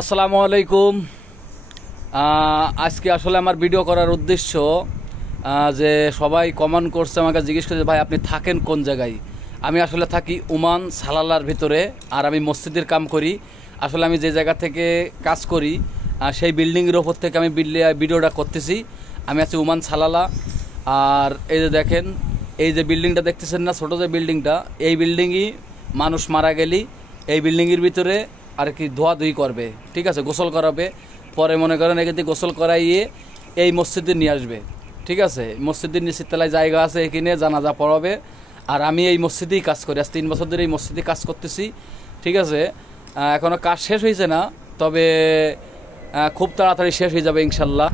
আসসালামু আলাইকুম। আজকে আসলে আমার ভিডিও করার উদ্দেশ্য যে সবাই কমেন্ট করছে, আমাকে জিজ্ঞেস করছে ভাই আপনি থাকেন কোন জায়গায়। আমি আসলে থাকি ওমান সালালার ভিতরে, আর আমি মসজিদের কাম করি। আসলে আমি যে জায়গা থেকে কাজ করি সেই বিল্ডিংয়ের ওপর থেকে আমি ভিডিওটা করতেছি। আমি আছি ওমান সালালা। আর এই যে দেখেন, এই যে বিল্ডিংটা দেখতেছেন না, ছোটো যে বিল্ডিংটা, এই বিল্ডিংই মানুষ মারা গেলি এই বিল্ডিংয়ের ভিতরে আর কি ধোয়াধুয়ি করবে, ঠিক আছে, গোসল করাবে। পরে মনে করেন এখানে গোসল করাইয়ে এই মসজিদে নিয়ে আসবে, ঠিক আছে। মসজিদের নিচের তলায় জায়গা আছে, এখানে জানাজা পড়াবে। আর আমি এই মসজিদেই কাজ করি, আজ 3 বছর ধরে এই মসজিদে কাজ করতেছি, ঠিক আছে। এখনও কাজ শেষ হয়েছে না, তবে খুব তাড়াতাড়ি শেষ হয়ে যাবে ইনশাল্লাহ।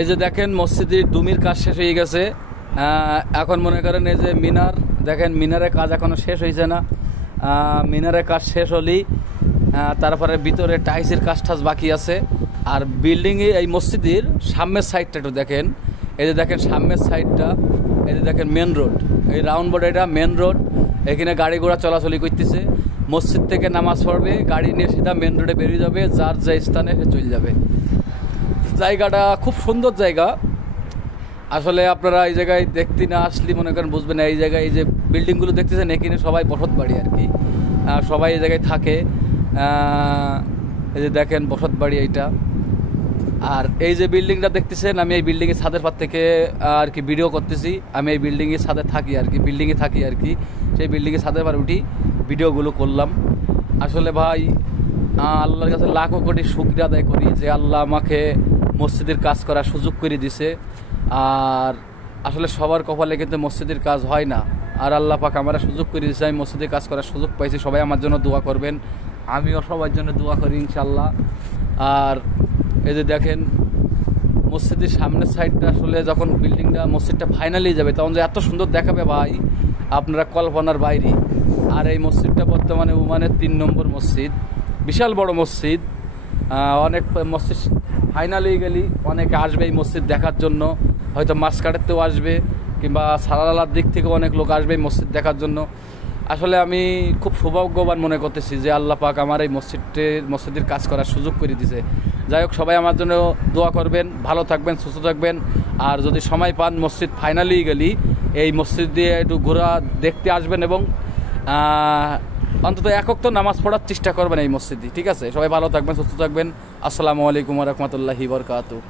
এই যে দেখেন মসজিদের দুমির কাজ শেষ হয়ে গেছে। এখন মনে করেন এই যে মিনার দেখেন, মিনারের কাজ এখনও শেষ হয়েছে না। মিনারের কাজ শেষ হলেই তারপরে ভিতরে টাইলসের কাজ টাজ বাকি আছে। আর বিল্ডিংয়ে এই মসজিদের সামনের সাইডটা একটু দেখেন, এই যে দেখেন সামনের সাইডটা, এই যে দেখেন মেন রোড, এই রাউন্ড বোর্ড, এটা মেন রোড। এখানে গাড়ি ঘোড়া চলাচলি করতেছে। মসজিদ থেকে নামাজ পড়বে, গাড়ি নিয়ে সিধা মেন রোডে বেরিয়ে যাবে, যার যে স্থানে সে চলে যাবে। জায়গাটা খুব সুন্দর জায়গা। আসলে আপনারা এই জায়গায় দেখতে না আসলে মনে করেন বুঝবেন না। এই জায়গায় এই যে বিল্ডিংগুলো দেখতেছেন, এখানে সবাই বসত বাড়ি আর কি, সবাই এই জায়গায় থাকে। এই যে দেখেন বসত বাড়ি এইটা। আর এই যে বিল্ডিংটা দেখতেছেন, আমি এই বিল্ডিংয়ের ছাদের পার থেকে আর কি ভিডিও করতেছি। আমি এই বিল্ডিংয়ের ছাদে থাকি আর কি, বিল্ডিংয়ে থাকি আর কি, সেই বিল্ডিংয়ের ছাদের পার উঠি ভিডিওগুলো করলাম। আসলে ভাই আল্লাহর কাছে লাখো কোটি শুকরিয়া আদায় করি যে আল্লাহ আমাকে মসজিদের কাজ করার সুযোগ করে দিছে। আর আসলে সবার কপালে কিন্তু মসজিদের কাজ হয় না, আর আল্লাহ পাক আমার সুযোগ করে দিয়েছে, আমি মসজিদে কাজ করার সুযোগ পাইছি। সবাই আমার জন্য দোয়া করবেন, আমিও সবার জন্য দোয়া করি ইনশাল্লাহ। আর এই যে দেখেন মসজিদের সামনের সাইডটা, আসলে যখন বিল্ডিংটা মসজিদটা ফাইনালি যাবে তখন যে এত সুন্দর দেখাবে ভাই, আপনারা কল্পনার বাইরে। আর এই মসজিদটা বর্তমানে ওমানের 3 নম্বর মসজিদ, বিশাল বড় মসজিদ। অনেক মসজিদ ফাইনালি গেলি অনেকে আসবে এই মসজিদ দেখার জন্য, হয়তো মাসকাটেতেও আসবে, কিংবা সালালার দিক থেকে অনেক লোক আসবে এই মসজিদ দেখার জন্য। আসলে আমি খুব সৌভাগ্যবান মনে করতেছি যে আল্লাহ পাক আমার এই মসজিদের কাজ করার সুযোগ করে দিয়েছে। যাই হোক, সবাই আমার জন্য দোয়া করবেন, ভালো থাকবেন, সুস্থ থাকবেন। আর যদি সময় পান মসজিদ ফাইনালি গেলি এই মসজিদ দিয়ে একটু ঘোরা দেখতে আসবেন, এবং অন্তত একক তো নামাজ পড়ার চেষ্টা করবেন এই মসজিদে, ঠিক আছে। সবাই ভালো থাকবেন, সুস্থ থাকবেন। আসসালামু আলাইকুম ওয়া রাহমাতুল্লাহি ওয়া বারাকাতুহু।